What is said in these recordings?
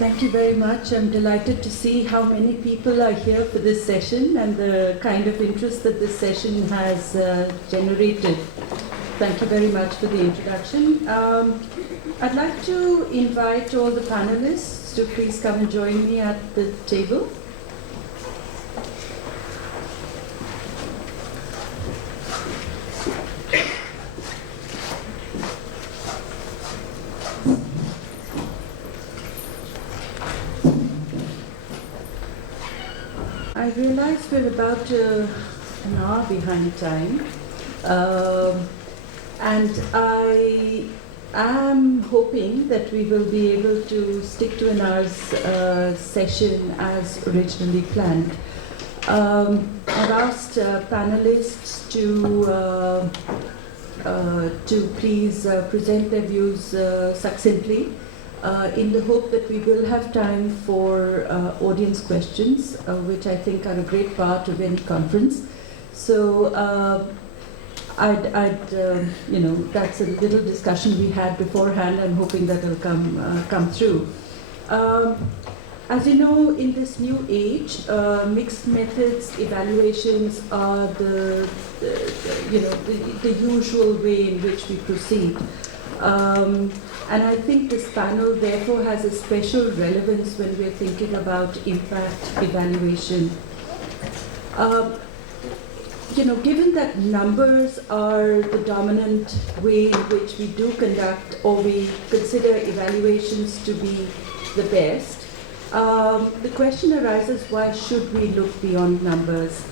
Thank you very much. I'm delighted to see how many people are here for this session and the kind of interest that this session has generated. Thank you very much for the introduction. I'd like to invite all the panelists to please come and join me at the table. I realize we're about an hour behind time, and I am hoping that we will be able to stick to an hour's session as originally planned. I've asked panelists to please present their views succinctly, in the hope that we will have time for audience questions, which I think are a great part of any conference. So that's a little discussion we had beforehand. I'm hoping that will come through. As you know, in this new age, mixed methods evaluations are the usual way in which we proceed. And I think this panel therefore has a special relevance when we're thinking about impact evaluation. Given that numbers are the dominant way in which we do conduct or we consider evaluations to be the best, the question arises, why should we look beyond numbers?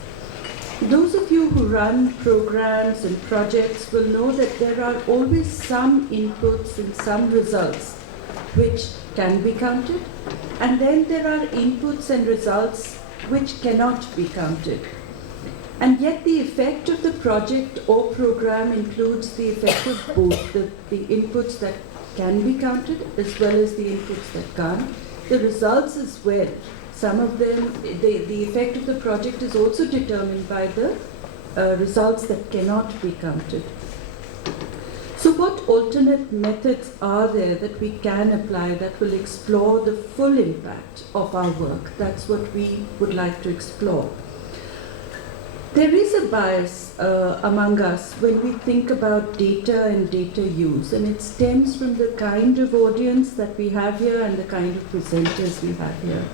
Those of you who run programs and projects will know that there are always some inputs and some results which can be counted, and then there are inputs and results which cannot be counted. And yet the effect of the project or program includes the effect of both, the inputs that can be counted as well as the inputs that can't, the results as well. Some of them, the effect of the project is also determined by the results that cannot be counted. So what alternate methods are there that we can apply that will explore the full impact of our work? That's what we would like to explore. There is a bias among us when we think about data and data use, and it stems from the kind of audience that we have here and the kind of presenters we have here.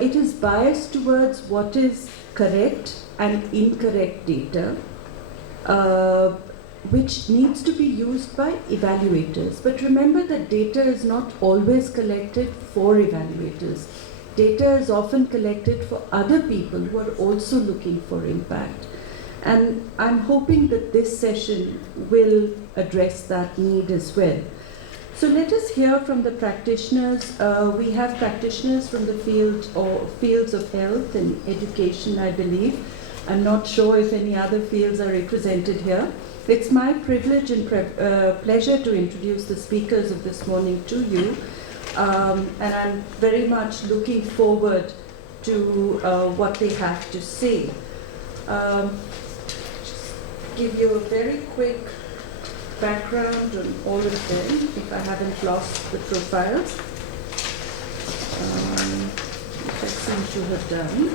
It is biased towards what is correct and incorrect data, which needs to be used by evaluators. But remember that data is not always collected for evaluators. Data is often collected for other people who are also looking for impact. And I'm hoping that this session will address that need as well. So let us hear from the practitioners. We have practitioners from the fields of health and education, I believe. I'm not sure if any other fields are represented here. It's my privilege and pleasure to introduce the speakers of this morning to you. And I'm very much looking forward to what they have to say. Just give you a very quick background on all of them, if I haven't lost the profiles, which I seem to have done.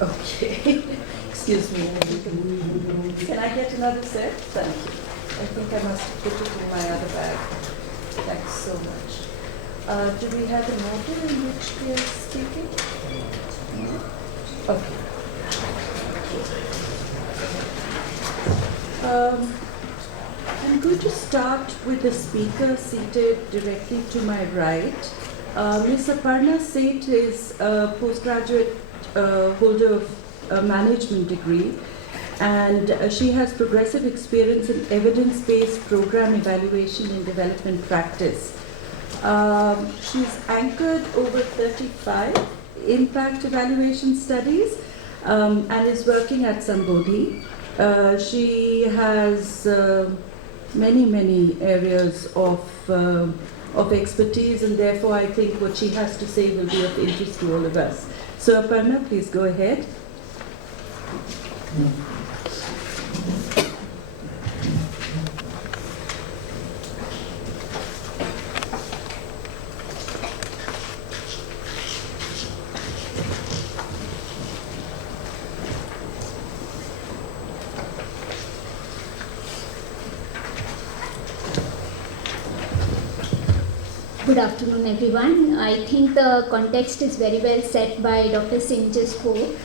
Okay, excuse me. Can I get another set? Thank you. I think I must have put it in my other bag. Thanks so much. Do we have an order in which we are speaking? Okay. I'm going to start with the speaker seated directly to my right. Ms. Aparna Seth is a postgraduate holder of a management degree, and she has progressive experience in evidence-based program evaluation and development practice. She's anchored over 35 impact evaluation studies and is working at Sambodhi. She has many areas of expertise, and therefore I think what she has to say will be of interest to all of us. So Aparna, please go ahead. afternoon, everyone. I think the context is very well set by Dr. Singh just spoke.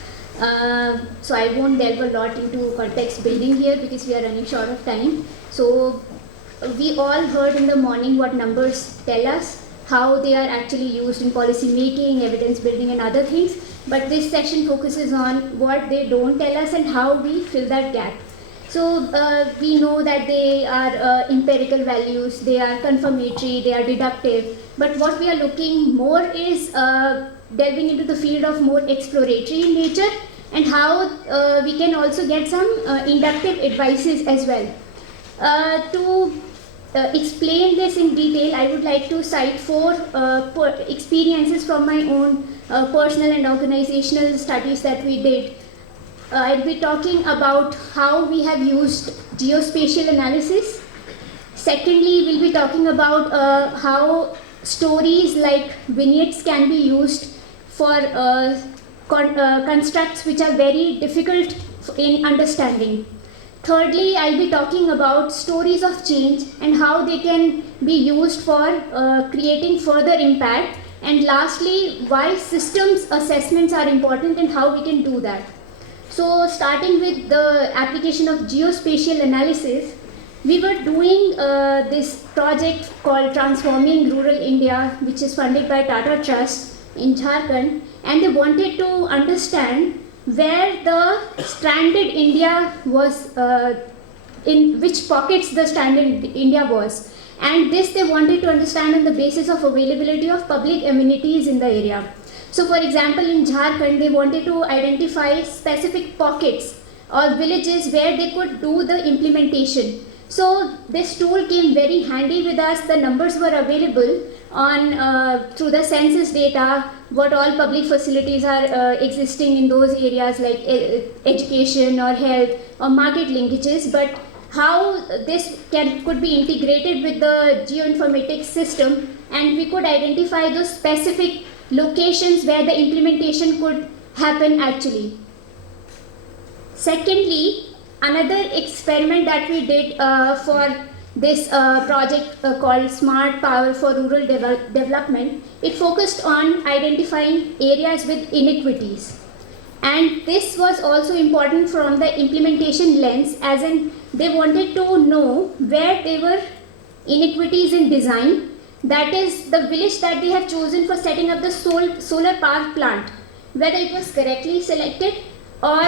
So I won't delve a lot into context building here because we are running short of time. So we all heard in the morning what numbers tell us, how they are actually used in policy making, evidence building and other things. But this section focuses on what they don't tell us and how we fill that gap. So we know that they are empirical values, they are confirmatory, they are deductive. But what we are looking more is delving into the field of more exploratory in nature and how we can also get some inductive advices as well. To explain this in detail, I would like to cite four experiences from my own personal and organizational studies that we did. I'll be talking about how we have used geospatial analysis. Secondly, we'll be talking about how stories like vignettes can be used for constructs which are very difficult in understanding. Thirdly, I'll be talking about stories of change and how they can be used for creating further impact. And lastly, why systems assessments are important and how we can do that. So starting with the application of geospatial analysis, we were doing this project called Transforming Rural India, which is funded by Tata Trust in Jharkhand, and they wanted to understand where the stranded India was, in which pockets the stranded India was. And this they wanted to understand on the basis of availability of public amenities in the area. So for example, in Jharkhand, they wanted to identify specific pockets or villages where they could do the implementation. So this tool came very handy with us. The numbers were available on through the census data, what all public facilities are existing in those areas like education or health or market linkages, but how this could be integrated with the geoinformatics system, and we could identify those specific locations where the implementation could happen actually. Secondly, another experiment that we did for this project called Smart Power for Rural Development, it focused on identifying areas with inequities. And this was also important from the implementation lens, as in they wanted to know where there were inequities in design. That is the village that they have chosen for setting up the solar power plant, whether it was correctly selected, or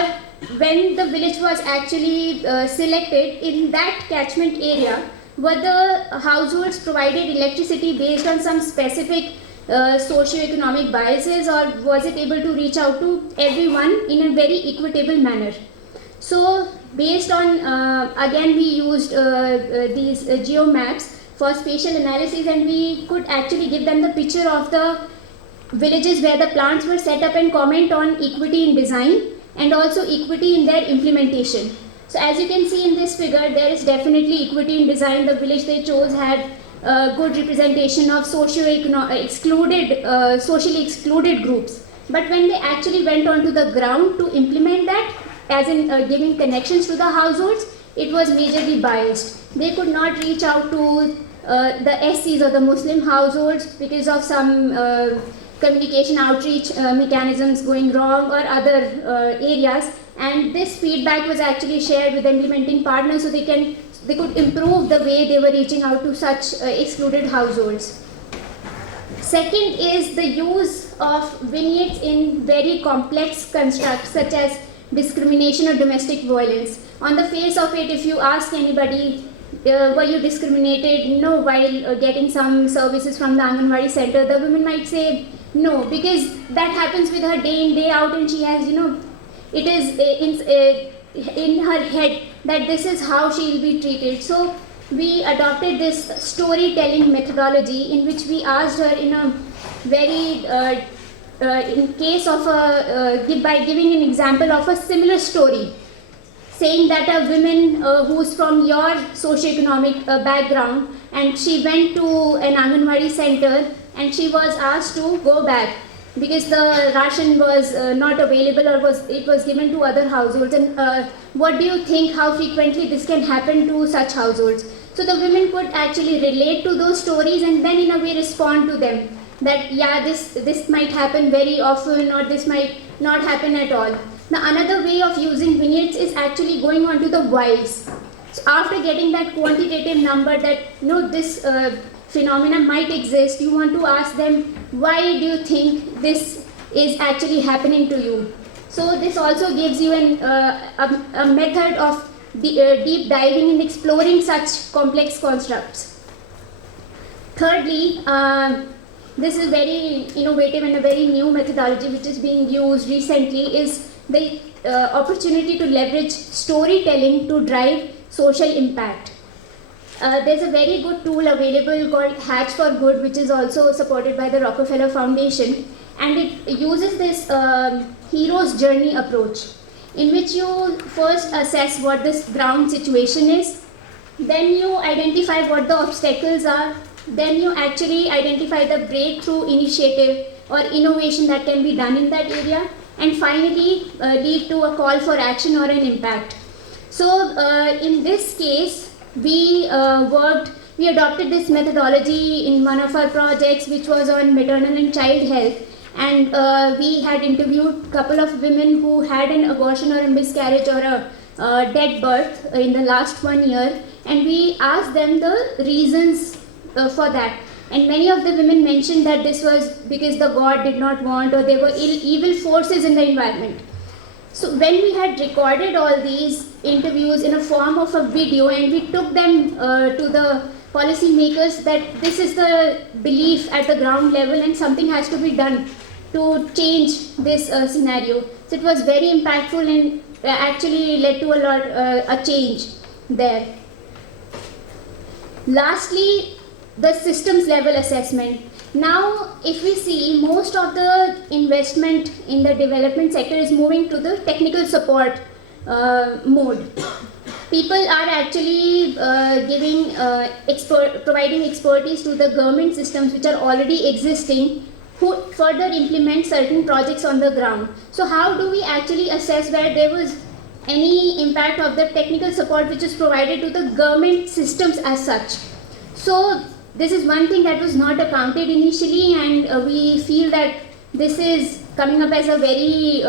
when the village was actually selected, in that catchment area, were the households provided electricity based on some specific socio-economic biases, or was it able to reach out to everyone in a very equitable manner. So based on, again we used these geo maps for spatial analysis, and we could actually give them the picture of the villages where the plants were set up and comment on equity in design and also equity in their implementation. So as you can see in this figure, there is definitely equity in design. The village they chose had good representation of socially excluded groups. But when they actually went onto the ground to implement that, as in giving connections to the households, it was majorly biased. They could not reach out to the SCs or the Muslim households because of some communication outreach mechanisms going wrong or other areas, and this feedback was actually shared with the implementing partners so they could improve the way they were reaching out to such excluded households. Second is the use of vignettes in very complex constructs such as discrimination or domestic violence. On the face of it, if you ask anybody, were you discriminated? No, while getting some services from the Anganwadi center, the women might say no, because that happens with her day in, day out, and she has, it is in her head that this is how she will be treated. So we adopted this storytelling methodology in which we asked her in a very, in case of by giving an example of a similar story, saying that a woman who's from your socio-economic background, and she went to an Anganwadi center and she was asked to go back. because the ration was not available, or it was given to other households. And what do you think, how frequently this can happen to such households? So the women could actually relate to those stories and then in a way respond to them, that yeah, this might happen very often, or this might not happen at all. Now another way of using vignettes is actually going on to the whys. So after getting that quantitative number that this phenomena might exist, you want to ask them, why do you think this is actually happening to you? So this also gives you a method of deep diving and exploring such complex constructs. Thirdly, this is very innovative and a very new methodology which is being used recently, is the opportunity to leverage storytelling to drive social impact. There's a very good tool available called Hatch for Good, which is also supported by the Rockefeller Foundation, and it uses this hero's journey approach, in which you first assess what this ground situation is, then you identify what the obstacles are, then you actually identify the breakthrough initiative or innovation that can be done in that area, and finally lead to a call for action or an impact. So in this case, we adopted this methodology in one of our projects, which was on maternal and child health, and we had interviewed a couple of women who had an abortion or a miscarriage or a dead birth in the last 1 year, and we asked them the reasons for that. And many of the women mentioned that this was because the God did not want, or there were evil forces in the environment. So when we had recorded all these interviews in a form of a video, and we took them to the policy makers that this is the belief at the ground level and something has to be done to change this scenario. So it was very impactful and actually led to a change there. Lastly, the systems level assessment. Now, if we see, most of the investment in the development sector is moving to the technical support mode. People are actually providing expertise to the government systems which are already existing, who further implement certain projects on the ground. So how do we actually assess where there was any impact of the technical support which is provided to the government systems as such? So this is one thing that was not accounted initially, and we feel that this is coming up as a very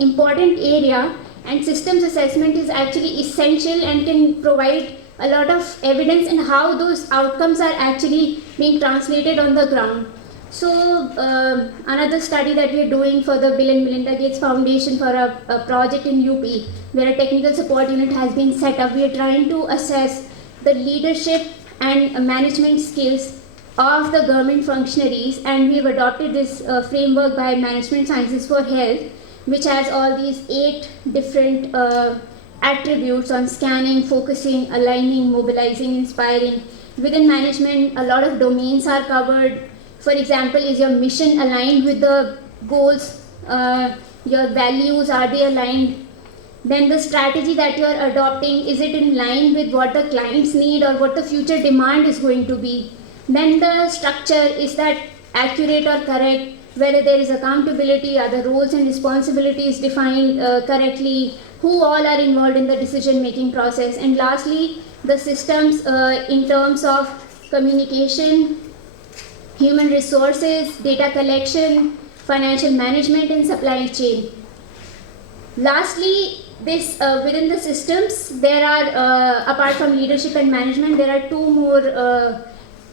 important area, and systems assessment is actually essential and can provide a lot of evidence in how those outcomes are actually being translated on the ground. So another study that we are doing for the Bill and Melinda Gates Foundation for a project in UP, where a technical support unit has been set up, we are trying to assess the leadership and management skills of the government functionaries, and we've adopted this framework by Management Sciences for Health, which has all these 8 different attributes on scanning, focusing, aligning, mobilizing, inspiring. Within management, a lot of domains are covered. For example, is your mission aligned with the goals? Your values, are they aligned? Then the strategy that you are adopting, is it in line with what the clients need or what the future demand is going to be? Then the structure, is that accurate or correct? Whether there is accountability, are the roles and responsibilities defined correctly? Who all are involved in the decision making process? And lastly, the systems in terms of communication, human resources, data collection, financial management, and supply chain. Lastly, this within the systems, there are apart from leadership and management, there are 2 more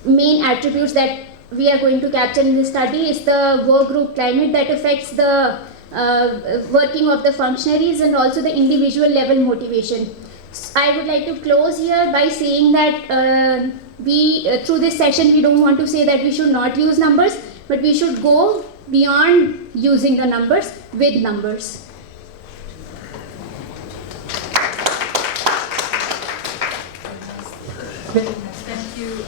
main attributes that we are going to capture in this study. Is the work group climate that affects the working of the functionaries, and also the individual level motivation. I would like to close here by saying that through this session, we don't want to say that we should not use numbers, but we should go beyond using the numbers with numbers. Thank you.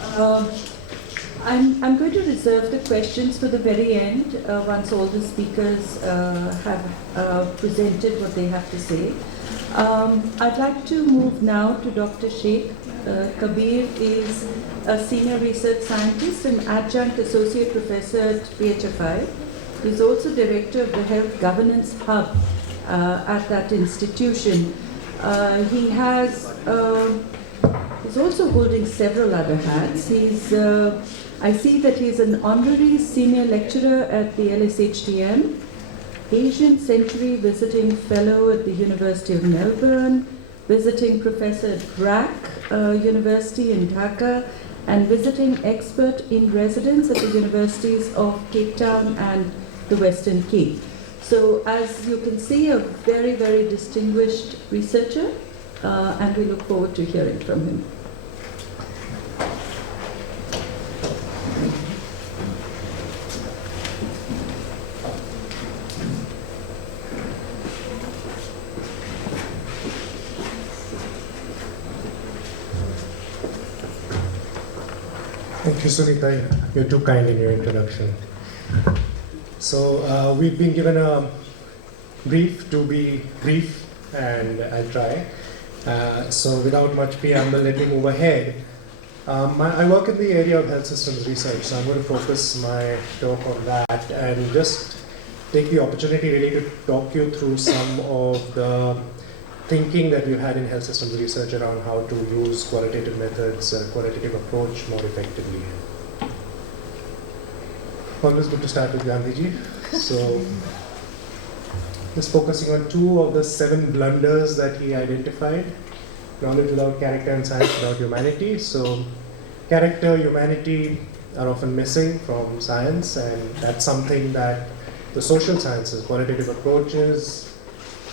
I'm going to reserve the questions for the very end, once all the speakers have presented what they have to say. I'd like to move now to Dr. Sheikh Kabir. Is a senior research scientist and adjunct associate professor at PHFI. He's also director of the Health Governance Hub at that institution. He has, he's also holding several other hats. I see that he's an honorary senior lecturer at the LSHTM, Asian Century Visiting Fellow at the University of Melbourne, visiting professor at BRAC University in Dhaka, and visiting expert in residence at the universities of Cape Town and the Western Cape. So as you can see, a very, very distinguished researcher, and we look forward to hearing from him. Thank you, Sunita. You're too kind in your introduction. So we've been given a brief to be brief, and I'll try. So without much preamble, let me move ahead. I work in the area of health systems research, so I'm going to focus my talk on that and just take the opportunity really to talk you through some of the thinking that we've had in health systems research around how to use qualitative methods, qualitative approach more effectively. Always good to start with Gandhiji. So, just focusing on 2 of the 7 blunders that he identified. Knowledge without character and science without humanity. So, character, humanity are often missing from science, and that's something that the social sciences, qualitative approaches,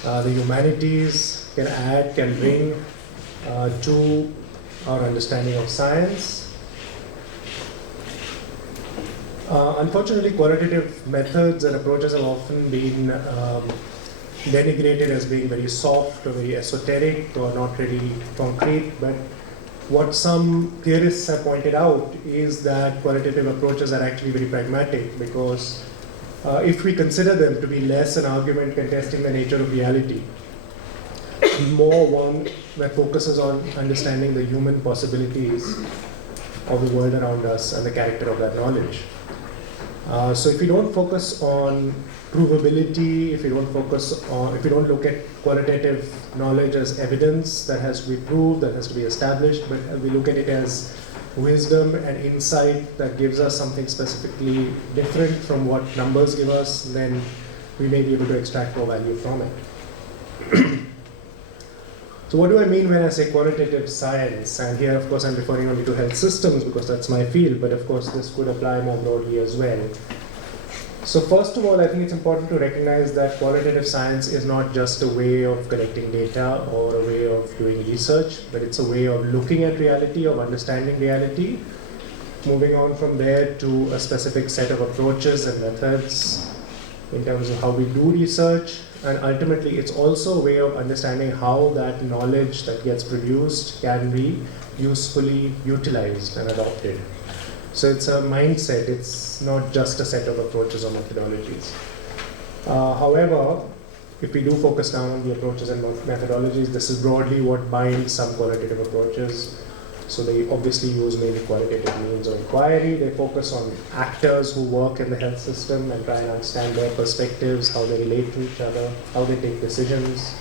the humanities can add, can bring to our understanding of science. Unfortunately, qualitative methods and approaches have often been denigrated as being very soft or very esoteric or not really concrete, but what some theorists have pointed out is that qualitative approaches are actually very pragmatic, because if we consider them to be less an argument contesting the nature of reality, more one that focuses on understanding the human possibilities of the world around us and the character of that knowledge. So if we don't focus on provability, if we don't look at qualitative knowledge as evidence that has to be proved, that has to be established, but we look at it as wisdom and insight that gives us something specifically different from what numbers give us, then we may be able to extract more value from it. So what do I mean when I say qualitative science? And here, of course, I'm referring only to health systems because that's my field, but of course this could apply more broadly as well. So first of all, I think it's important to recognize that qualitative science is not just a way of collecting data or a way of doing research, but it's a way of looking at reality, of understanding reality, moving on from there to a specific set of approaches and methods in terms of how we do research, and ultimately it's also a way of understanding how that knowledge that gets produced can be usefully utilized and adopted. So it's a mindset, it's not just a set of approaches or methodologies. However, if we do focus down on the approaches and methodologies, this is broadly what binds some qualitative approaches. So they obviously use mainly qualitative means of inquiry. They focus on actors who work in the health system and try and understand their perspectives, how they relate to each other, how they take decisions.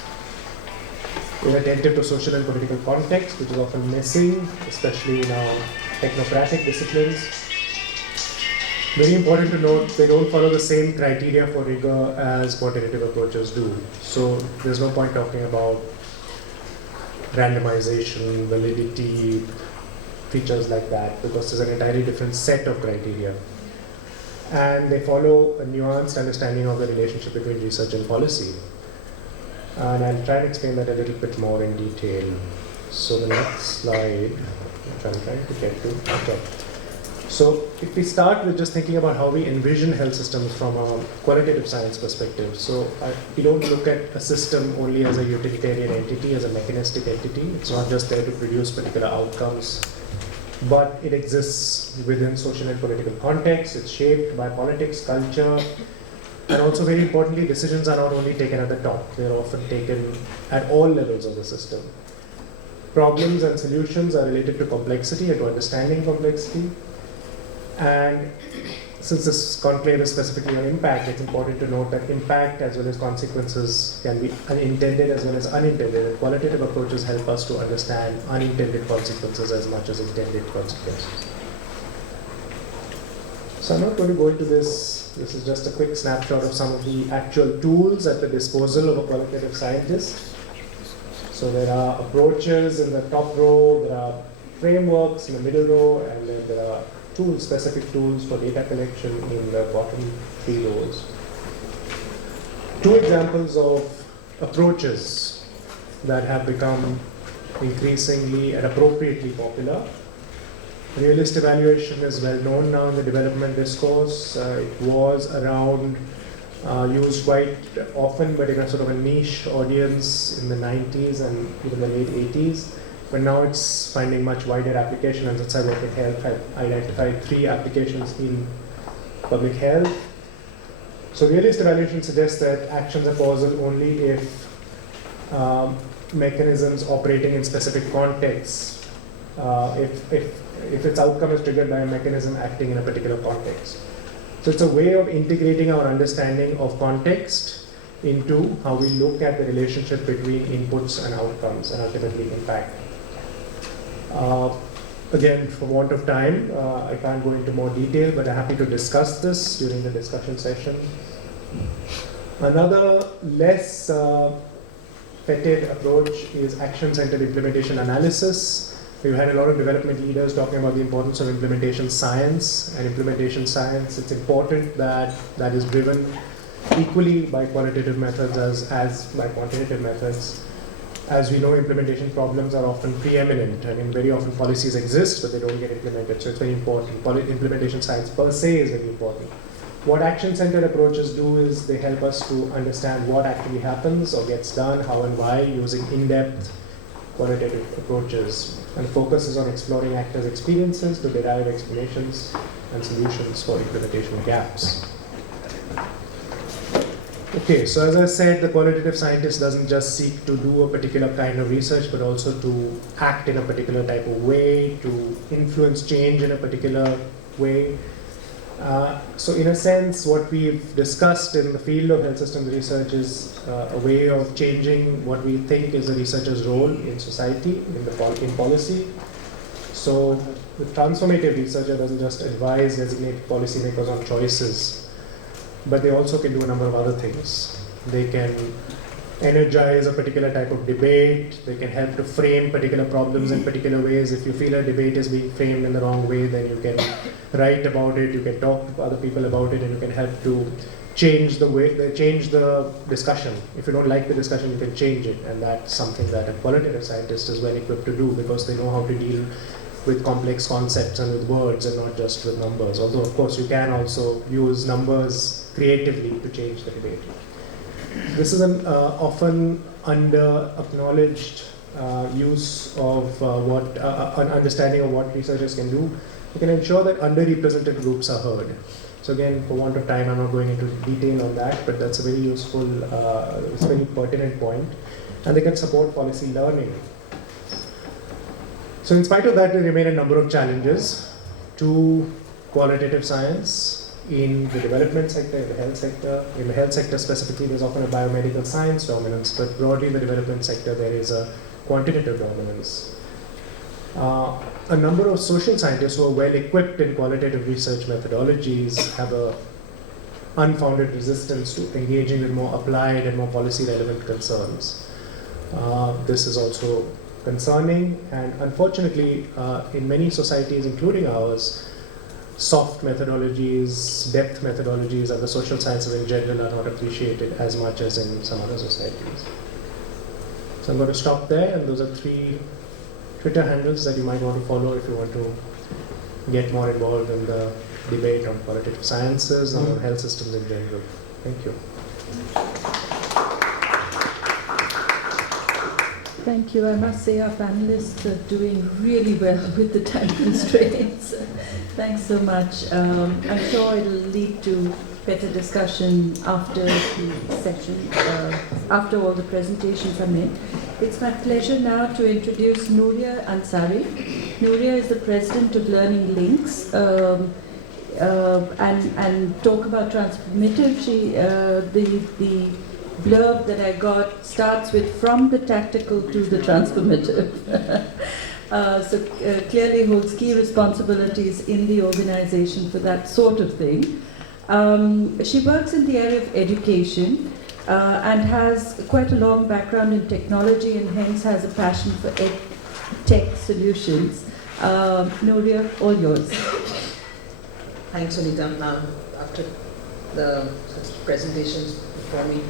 They're attentive to social and political context, which is often missing, especially in our technocratic disciplines. Very important to note, they don't follow the same criteria for rigor as quantitative approaches do. So there's no point talking about randomization, validity, features like that, because there's an entirely different set of criteria. And they follow a nuanced understanding of the relationship between research and policy. And I'll try and explain that a little bit more in detail. So the next slide, which I'm trying to get to. Okay. So if we start with just thinking about how we envision health systems from a qualitative science perspective, so we don't look at a system only as a utilitarian entity, as a mechanistic entity. It's not just there to produce particular outcomes, but it exists within social and political context. It's shaped by politics, culture, and also very importantly, decisions are not only taken at the top, they're often taken at all levels of the system. Problems and solutions are related to complexity and to understanding complexity. And since this conclave is specifically on impact, it's important to note that impact as well as consequences can be intended as well as unintended, and qualitative approaches help us to understand unintended consequences as much as intended consequences. So I'm not going to go into this. This is just a quick snapshot of some of the actual tools at the disposal of a qualitative scientist. So there are approaches in the top row, there are frameworks in the middle row, and then there are tools, specific tools for data collection in the bottom 3 rows. 2 examples of approaches that have become increasingly and appropriately popular. Realist evaluation is well known now in the development discourse. It was around, used quite often, but in a sort of a niche audience in the 90s and even the late 80s. But now it's finding much wider application, and that's why public health have identified 3 applications in public health. So realist evaluation suggests that actions are causal only if mechanisms operating in specific contexts, if its outcome is triggered by a mechanism acting in a particular context. So it's a way of integrating our understanding of context into how we look at the relationship between inputs and outcomes and ultimately impact. Again, for want of time, I can't go into more detail, but I'm happy to discuss this during the discussion session. Another less feted approach is action-centered implementation analysis. We've had a lot of development leaders talking about the importance of implementation science and implementation science. It's important that that is driven equally by qualitative methods as by quantitative methods. As we know, implementation problems are often preeminent. I mean, very often policies exist, but they don't get implemented. So it's very important. Implementation science per se is very important. What action-centered approaches do is they help us to understand what actually happens or gets done, how and why, using in-depth qualitative approaches, and focuses on exploring actors' experiences to derive explanations and solutions for implementation gaps. Okay, so as I said, the qualitative scientist doesn't just seek to do a particular kind of research, but also to act in a particular type of way, to influence change in a particular way. So in a sense, what we've discussed in the field of health systems research is a way of changing what we think is a researcher's role in society, in policy. So the transformative researcher doesn't just advise designated policymakers on choices, but they also can do a number of other things. They can energize a particular type of debate, they can help to frame particular problems in particular ways. If you feel a debate is being framed in the wrong way, then you can write about it, you can talk to other people about it, and you can help to change the discussion. If you don't like the discussion, you can change it, and that's something that a qualitative scientist is well equipped to do, because they know how to deal with complex concepts and with words and not just with numbers. Although, of course, you can also use numbers creatively to change the debate. This is an often under-acknowledged use of an understanding of what researchers can do. We can ensure that underrepresented groups are heard. So again, for want of time, I'm not going into detail on that, but that's a very useful, it's a very pertinent point. And they can support policy learning. So in spite of that, there remain a number of challenges to qualitative science in the development sector, in the health sector. In the health sector specifically, there's often a biomedical science dominance, but broadly in the development sector, there is a quantitative dominance. A number of social scientists who are well equipped in qualitative research methodologies have a unfounded resistance to engaging with more applied and more policy relevant concerns. This is also concerning, and unfortunately, in many societies, including ours, soft methodologies, depth methodologies, and the social sciences in general are not appreciated as much as in some other societies. So I'm going to stop there, and those are 3 Twitter handles that you might want to follow if you want to get more involved in the debate on qualitative sciences and on health systems in general. Thank you. Thank you. I must say our panelists are doing really well with the time constraints. Thanks so much. I'm sure it'll lead to better discussion after the session, after all the presentations are made. It's my pleasure now to introduce Nooria Ansari. Nooria is the president of Learning Links. and talk about transformative, the blurb that I got starts with from the tactical to the transformative. Clearly holds key responsibilities in the organization for that sort of thing. She works in the area of education and has quite a long background in technology and hence has a passion for tech solutions. Nuria, all yours. Thanks, Sunita. Now, after the presentations before me,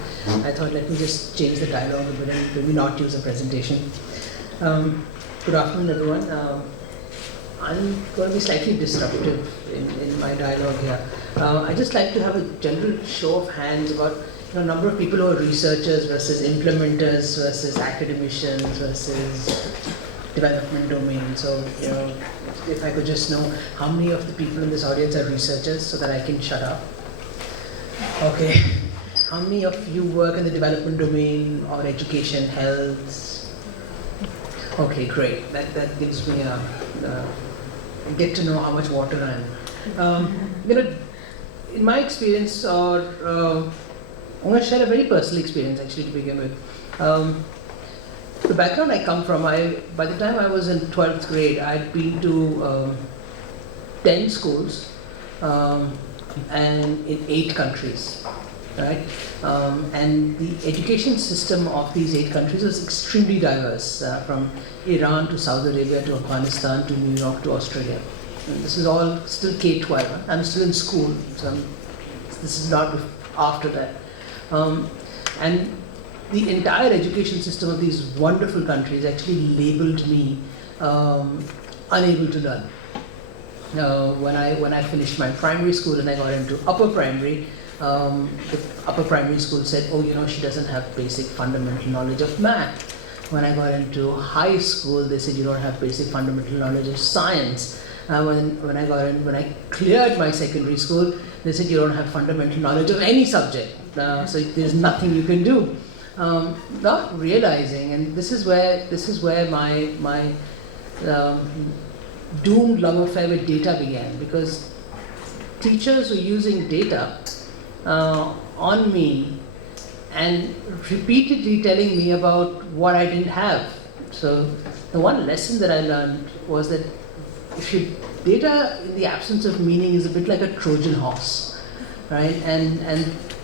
I thought let me just change the dialogue a bit and maybe not use a presentation. Good afternoon, everyone. I'm going to be slightly disruptive in my dialogue here. I'd just like to have a general show of hands about number of people who are researchers versus implementers versus academicians versus development domain. So, if I could just know how many of the people in this audience are researchers so that I can shut up. Okay. How many of you work in the development domain or education, health? Okay, great. That gives me get to know how much water I'm. In my experience, or I'm going to share a very personal experience actually to begin with. The background I come from, by the time I was in 12th grade, I'd been to 10 schools and in 8 countries, right? And the education system of these 8 countries was extremely diverse, from Iran to Saudi Arabia to Afghanistan to New York to Australia. And this is all still K-12. I'm still in school, so this is not after that. And the entire education system of these wonderful countries actually labeled me unable to learn. When I finished my primary school and I got into upper primary, the upper primary school said, oh, she doesn't have basic fundamental knowledge of math. When I got into high school, they said you don't have basic fundamental knowledge of science. When I cleared my secondary school, they said you don't have fundamental knowledge of any subject. So there's nothing you can do. Not realizing, and this is where my doomed love affair with data began, because teachers were using data on me and repeatedly telling me about what I didn't have. So the one lesson that I learned was that data in the absence of meaning is a bit like a Trojan horse, right? And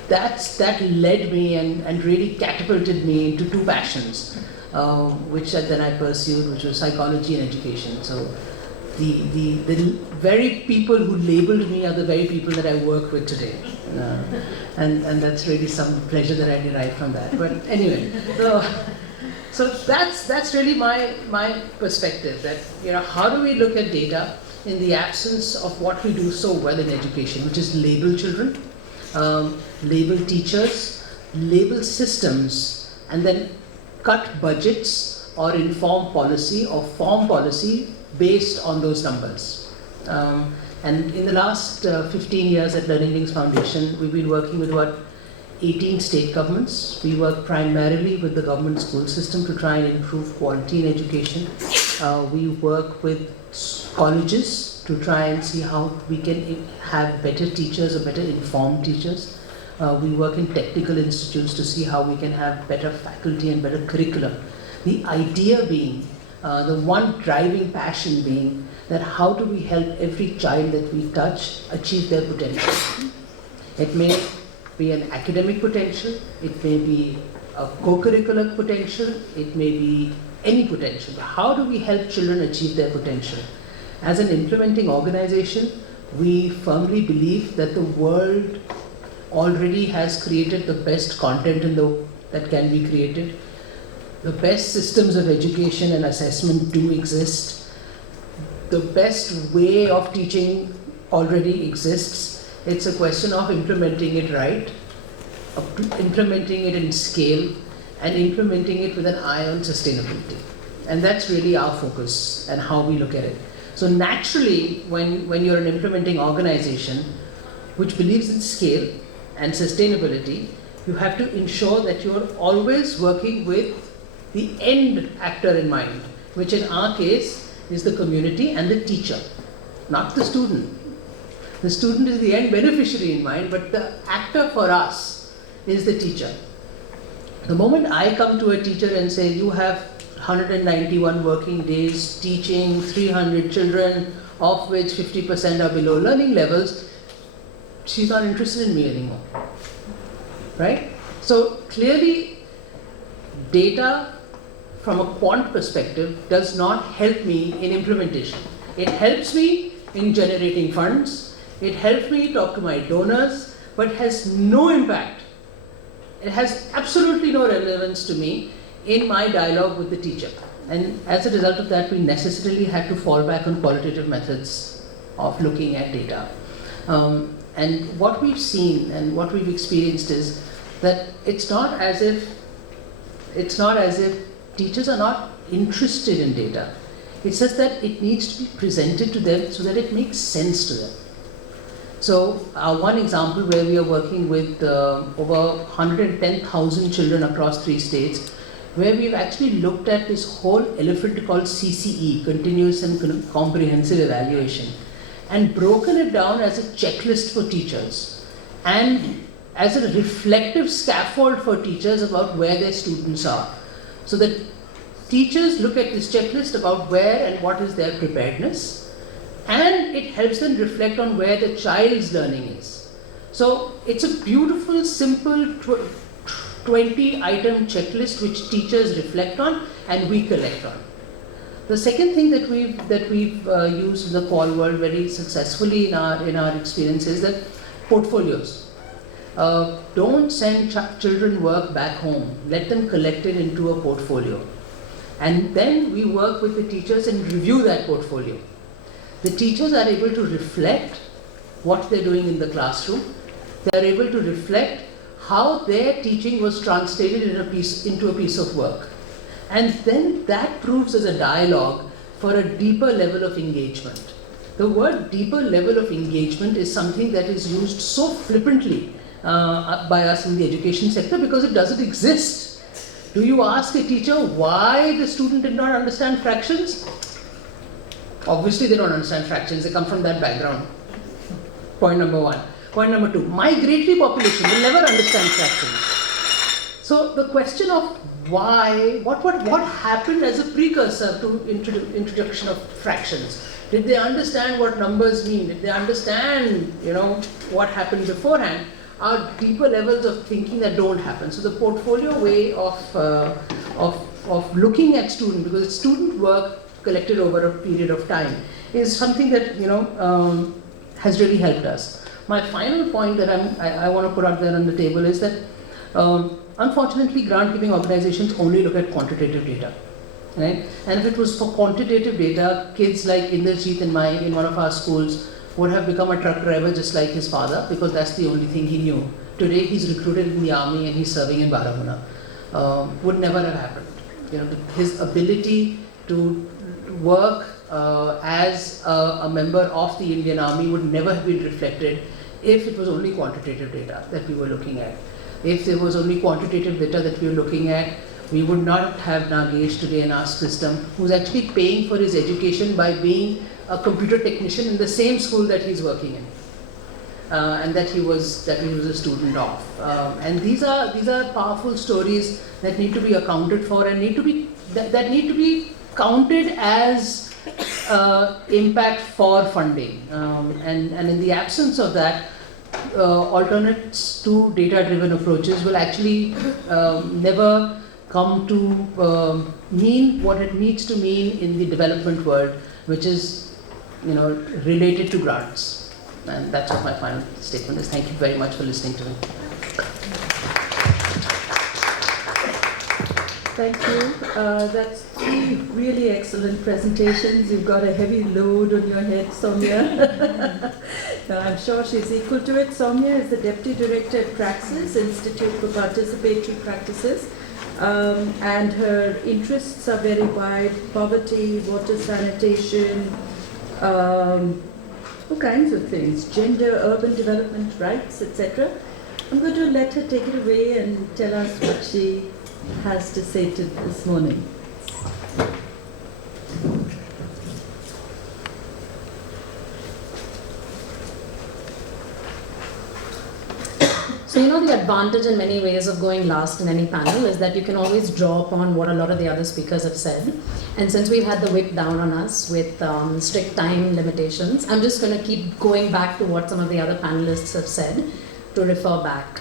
that led me and really catapulted me into 2 passions, which then I pursued, which was psychology and education. So the very people who labeled me are the very people that I work with today. And that's really some pleasure that I derive from that. But anyway, so that's really my perspective, that how do we look at data in the absence of what we do so well in education, which is label children, label teachers, label systems, and then cut budgets or inform policy or form policy based on those numbers. And in the last 15 years at Learning Links Foundation, we've been working with 18 state governments. We work primarily with the government school system to try and improve quality in education. We work with colleges to try and see how we can have better teachers or better informed teachers. We work in technical institutes to see how we can have better faculty and better curriculum. The idea being, the one driving passion being, that how do we help every child that we touch achieve their potential. It may be an academic potential, it may be a co-curricular potential, it may be any potential. How do we help children achieve their potential? As an implementing organization, we firmly believe that the world already has created the best content that can be created. The best systems of education and assessment do exist. The best way of teaching already exists. It's a question of implementing it right, implementing it in scale, and implementing it with an eye on sustainability. And that's really our focus and how we look at it. So naturally, when you're an implementing organization which believes in scale and sustainability, you have to ensure that you're always working with the end actor in mind, which in our case is the community and the teacher, not the student. The student is the end beneficiary in mind, but the actor for us is the teacher. The moment I come to a teacher and say, you have 191 working days teaching 300 children, of which 50% are below learning levels, she's not interested in me anymore, right? So clearly, data from a quant perspective does not help me in implementation. It helps me in generating funds, it helps me talk to my donors, but has no impact. It has absolutely no relevance to me in my dialogue with the teacher. And as a result of that, we necessarily had to fall back on qualitative methods of looking at data. And what we've seen and what we've experienced is that it's not as if teachers are not interested in data. It's just that it needs to be presented to them so that it makes sense to them. So one example where we are working with over 110,000 children across 3 states, where we've actually looked at this whole elephant called CCE, Continuous and Comprehensive Evaluation, and broken it down as a checklist for teachers and as a reflective scaffold for teachers about where their students are. So that teachers look at this checklist about where and what is their preparedness, and it helps them reflect on where the child's learning is. So it's a beautiful, simple 20-item checklist which teachers reflect on and we collect on. The second thing that we've used in the Qual world very successfully in our experience is that portfolios. Don't send children work back home. Let them collect it into a portfolio. And then we work with the teachers and review that portfolio. The teachers are able to reflect what they're doing in the classroom. They are able to reflect how their teaching was translated into a piece of work. And then that proves as a dialogue for a deeper level of engagement. The word deeper level of engagement is something that is used so flippantly by us in the education sector because it doesn't exist. Do you ask a teacher why the student did not understand fractions? Obviously they don't understand fractions, they come from that background. Point number 1. Point number 2, migratory population will never understand fractions. So the question of why, what happened as a precursor to introduction of fractions? Did they understand what numbers mean? Did they understand, what happened beforehand? Are deeper levels of thinking that don't happen. So the portfolio way of looking at student, because student work collected over a period of time is something that has really helped us. My final point that I want to put out there on the table is that unfortunately grant giving organizations only look at quantitative data, right? And if it was for quantitative data, kids like Inderjeet in one of our schools would have become a truck driver just like his father because that's the only thing he knew. Today he's recruited in the army and he's serving in Baramulla. Would never have happened. His ability to work as a member of the Indian Army would never have been reflected if it was only quantitative data that we were looking at. If there was only quantitative data that we were looking at, we would not have Nagesh today in our system, who's actually paying for his education by being a computer technician in the same school that he's working in, and that he was a student of. And these are powerful stories that need to be accounted for and need to be counted as impact for funding. And in the absence of that, alternates to data-driven approaches will actually never come to mean what it needs to mean in the development world, which is related to grants. And that's what my final statement is. Thank you very much for listening to me. Thank you. That's 3 really excellent presentations. You've got a heavy load on your head, Samia. I'm sure she's equal to it. Samia is the Deputy Director at Praxis, Institute for Participatory Practices. And her interests are very wide: poverty, water sanitation, all kinds of things, gender, urban development rights, etc. I'm going to let her take it away and tell us what she has to say to this morning. So, the advantage in many ways of going last in any panel is that you can always draw upon what a lot of the other speakers have said. And since we've had the whip down on us with strict time limitations, I'm just going to keep going back to what some of the other panelists have said to refer back.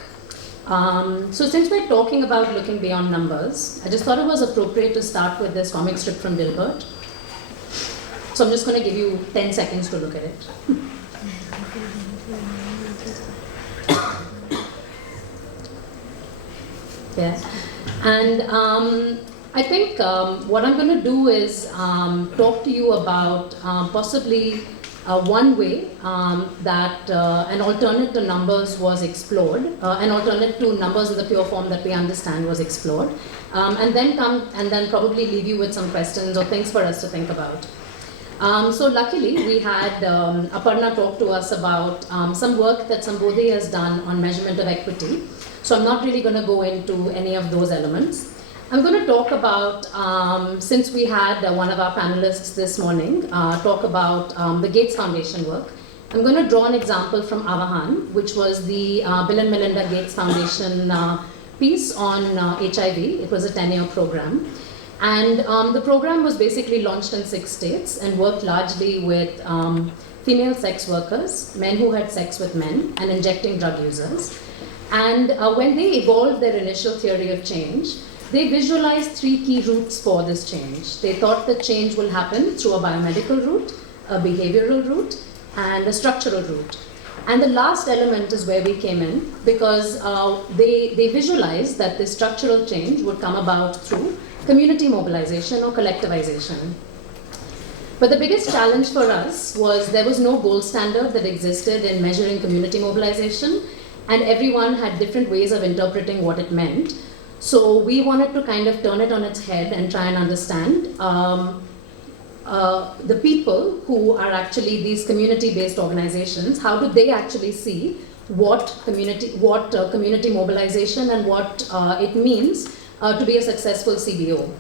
So since we're talking about looking beyond numbers, I just thought it was appropriate to start with this comic strip from Dilbert. So I'm just going to give you 10 seconds to look at it. Yeah, and I think what I'm going to do is talk to you about possibly one way that an alternate to numbers was explored, an alternate to numbers in the pure form that we understand was explored, and then probably leave you with some questions or things for us to think about. So luckily, we had Aparna talk to us about some work that Sambodhi has done on measurement of equity. So I'm not really going to go into any of those elements. I'm going to talk about, since we had one of our panelists this morning talk about the Gates Foundation work, I'm going to draw an example from Avahan, which was the Bill and Melinda Gates Foundation piece on HIV. It was a 10-year program. And the program was basically launched in 6 states and worked largely with female sex workers, men who had sex with men, and injecting drug users. And when they evolved their initial theory of change, they visualized 3 key routes for this change. They thought that change will happen through a biomedical route, a behavioral route, and a structural route. And the last element is where we came in, because they visualized that this structural change would come about through community mobilization or collectivization. But the biggest challenge for us was there was no gold standard that existed in measuring community mobilization, and everyone had different ways of interpreting what it meant. So we wanted to kind of turn it on its head and try and understand the people who are actually these community-based organizations. How do they actually see what community mobilization and what it means to be a successful CBO?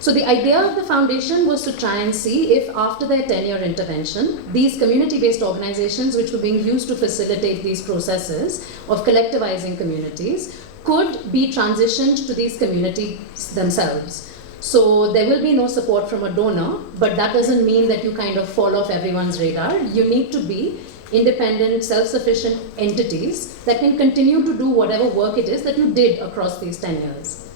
So the idea of the foundation was to try and see if after their 10-year intervention, these community-based organizations which were being used to facilitate these processes of collectivizing communities could be transitioned to these communities themselves. So there will be no support from a donor, but that doesn't mean that you kind of fall off everyone's radar. You need to be independent, self-sufficient entities that can continue to do whatever work it is that you did across these 10 years.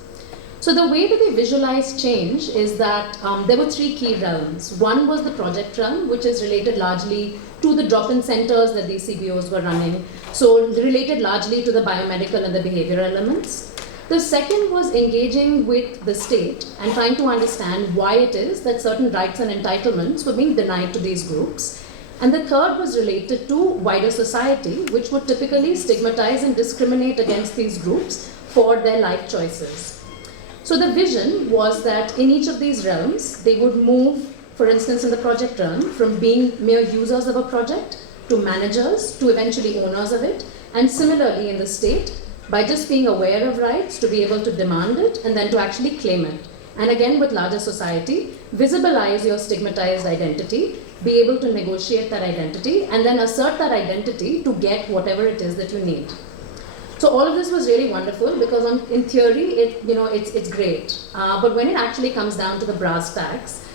So the way that they visualized change is that there were 3 key realms. One was the project realm, which is related largely to the drop-in centers that these CBOs were running, so related largely to the biomedical and the behavioral elements. The second was engaging with the state and trying to understand why it is that certain rights and entitlements were being denied to these groups. And the third was related to wider society, which would typically stigmatize and discriminate against these groups for their life choices. So the vision was that in each of these realms, they would move, for instance, in the project realm, from being mere users of a project to managers to eventually owners of it, and similarly in the state, by just being aware of rights, to be able to demand it and then to actually claim it. And again, with larger society, visibilize your stigmatized identity, be able to negotiate that identity, and then assert that identity to get whatever it is that you need. So all of this was really wonderful because in theory, it's great. But when it actually comes down to the brass tacks,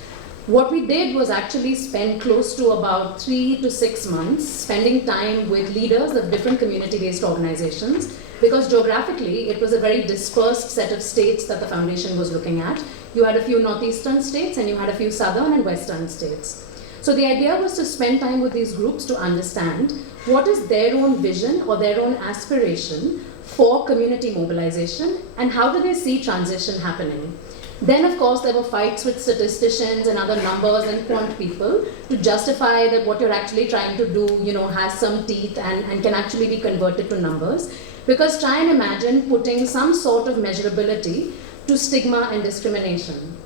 what we did was actually spend close to about 3 to 6 months spending time with leaders of different community-based organizations, because geographically it was a very dispersed set of states that the foundation was looking at. You had a few northeastern states and you had a few southern and western states. So the idea was to spend time with these groups to understand what is their own vision or their own aspiration for community mobilization and how do they see transition happening. Then, of course, there were fights with statisticians and other numbers and quant people to justify that what you're actually trying to do, has some teeth and can actually be converted to numbers. Because try and imagine putting some sort of measurability to stigma and discrimination.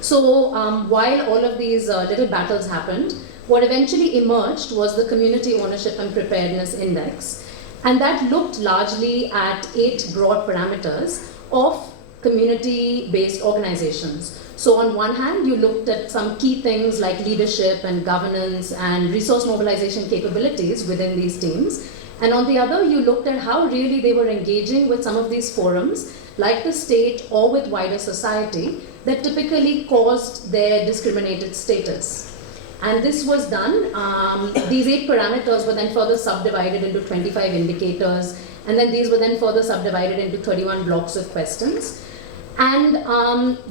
So while all of these little battles happened, what eventually emerged was the Community Ownership and Preparedness Index. And that looked largely at 8 broad parameters of community-based organizations. So on one hand, you looked at some key things like leadership and governance and resource mobilization capabilities within these teams. And on the other, you looked at how really they were engaging with some of these forums, like the state or with wider society, that typically caused their discriminated status. And this was done, these 8 parameters were then further subdivided into 25 indicators, and then these were then further subdivided into 31 blocks of questions. And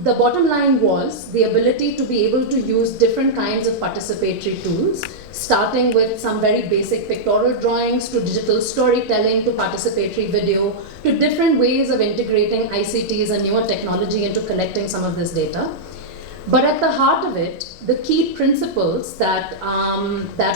the bottom line was the ability to be able to use different kinds of participatory tools, starting with some very basic pictorial drawings to digital storytelling to participatory video to different ways of integrating ICTs and newer technology into collecting some of this data. But at the heart of it, the key principles that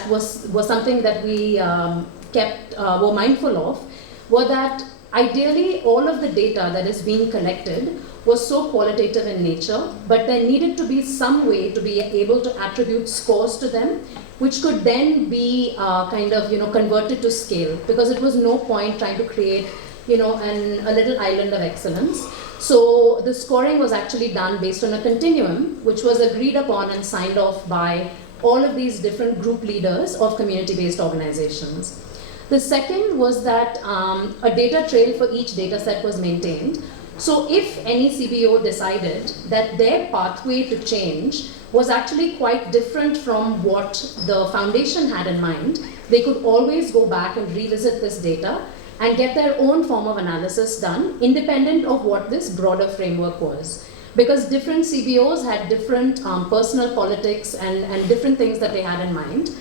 was something that we were mindful of were that ideally all of the data that is being collected was so qualitative in nature, but there needed to be some way to be able to attribute scores to them, which could then be converted to scale, because it was no point trying to create a little island of excellence. So the scoring was actually done based on a continuum, which was agreed upon and signed off by all of these different group leaders of community-based organizations. The second was that a data trail for each data set was maintained. So if any CBO decided that their pathway to change was actually quite different from what the foundation had in mind, they could always go back and revisit this data and get their own form of analysis done, independent of what this broader framework was. Because different CBOs had different personal politics and different things that they had in mind.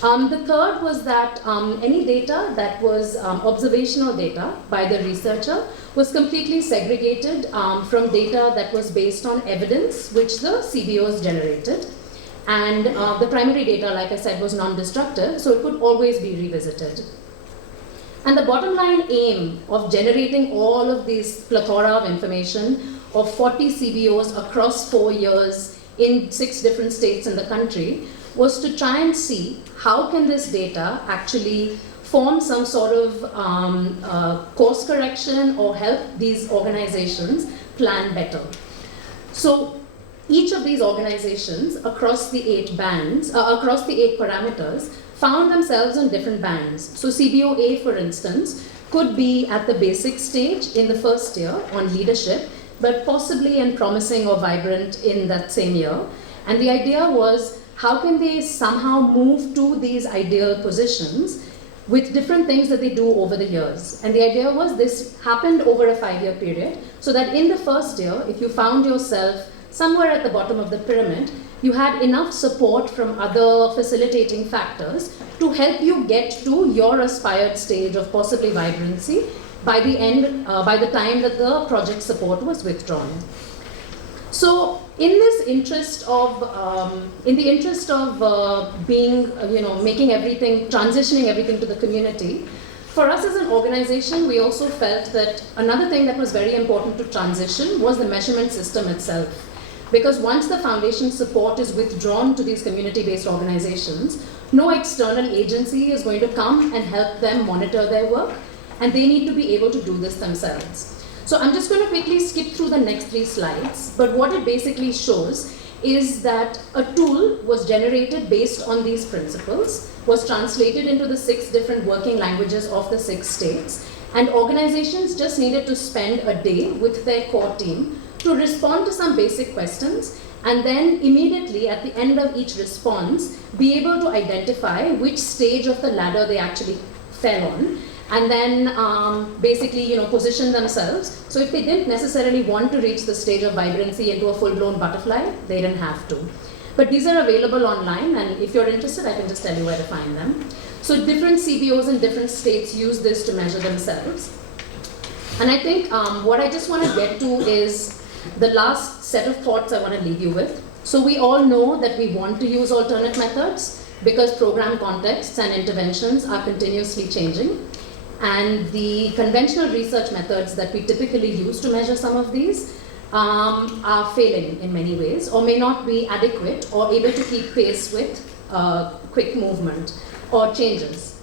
The third was that any data that was observational data by the researcher was completely segregated from data that was based on evidence which the CBOs generated. And the primary data, like I said, was non-destructive, so it could always be revisited. And the bottom line aim of generating all of these plethora of information of 40 CBOs across 4 years in 6 different states in the country was to try and see how can this data actually form some sort of course correction or help these organizations plan better. So each of these organizations across the 8 bands, across the 8 parameters, found themselves in different bands. So CBO A, for instance, could be at the basic stage in the first year on leadership, but possibly and promising or vibrant in that same year. And the idea was, how can they somehow move to these ideal positions with different things that they do over the years? And the idea was this happened over a 5-year period, so that in the first year, if you found yourself somewhere at the bottom of the pyramid, you had enough support from other facilitating factors to help you get to your aspired stage of possibly vibrancy by the end, by the time that the project support was withdrawn. So, in this interest of, making everything, transitioning everything to the community, for us as an organization, we also felt that another thing that was very important to transition was the measurement system itself. Because once the foundation support is withdrawn to these community-based organizations, no external agency is going to come and help them monitor their work, and they need to be able to do this themselves. So I'm just going to quickly skip through the next 3 slides, but what it basically shows is that a tool was generated based on these principles, was translated into the 6 different working languages of the 6 states, and organizations just needed to spend a day with their core team to respond to some basic questions, and then immediately at the end of each response, be able to identify which stage of the ladder they actually fell on, and then basically position themselves. So if they didn't necessarily want to reach the stage of vibrancy into a full-blown butterfly, they didn't have to. But these are available online, and if you're interested, I can just tell you where to find them. So different CBOs in different states use this to measure themselves. And I think what I just want to get to is the last set of thoughts I want to leave you with. So we all know that we want to use alternate methods because program contexts and interventions are continuously changing. And the conventional research methods that we typically use to measure some of these are failing in many ways, or may not be adequate or able to keep pace with quick movement or changes.